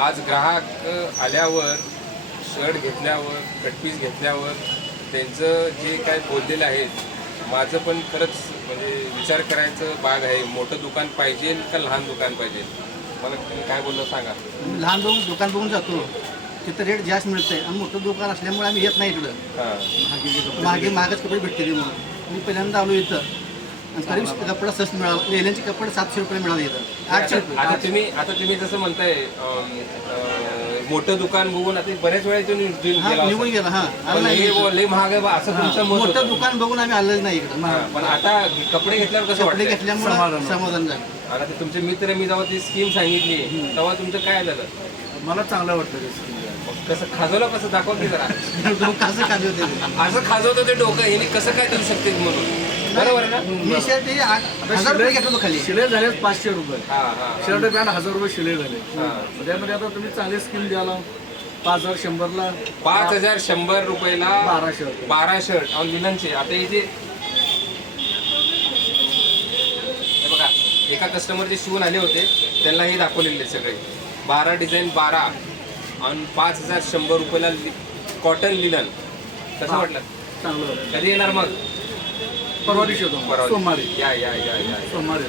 आज ग्राहक आल्यावर शर्ट घेतल्यावर कटपीस घेतल्यावर त्यांचं जे काय बोललेलं आहे माझं पण खरंच म्हणजे विचार करायचं भाग आहे. मोठं दुकान पाहिजे का लहान दुकान पाहिजे? मला तुम्ही काय बोललं सांगा. लहान दुकान बघून जातो तिथं रेट जास्त मिळतंय आणि मोठं दुकान असल्यामुळे आम्ही येत नाही इकडं. महागच कपडे भेटते ते म्हणून मी पहिल्यांदा आलो इथं आणि तरी कपडा स्वस्त मिळाला. लेण्यांचे कपडे 700 रुपये मिळाले इथं 800 रुपये. आता तुम्ही जसं म्हणताय मोठं दुकान बघून आता बऱ्याच वेळा निघून गेला. लय महाग आहे बा असं तुमचं मत मोठं होतं. दुकान बघून आम्ही आलोच नाही इकडं. पण आता कपडे घेतल्यावर कसं कपडे वाटतं? घेतल्यामुळे समाधान झालं. आता ते तुमचे मित्र मी जेव्हा ती स्कीम सांगितली तेव्हा तुमचं काय झालं? मला चांगलं वाटतं कसं खाजवलं कसं दाखवा की जरा. कसं खाली होते असं खाजवतं ते डोकं हे कसं काय देऊ शकते म्हणून. बरोबर आहे ना? मी शर्ट 1000 रुपये घेतलो खाली. शिले झाले 500 रुपये. शर्ट हा. पॅन्ट 1000 रुपये शिले झाले. त्यामध्ये आता तुम्ही चांगली स्कीम द्याला 5100 ला 5100 रुपयाला 12 शर्ट आणि लिननचे. आता इथे हे बघा एका कस्टमरचे शिवून आले होते त्यांना हे दाखवलेले सगळे 12 डिझाईन 12 आणि 5100 रुपयाला कॉटन लिनन. कसं वाटलं? चांगलं. कधी येणार मग? परवा दिवशी होतो परवा सोमवारी. या या या या सोमवारी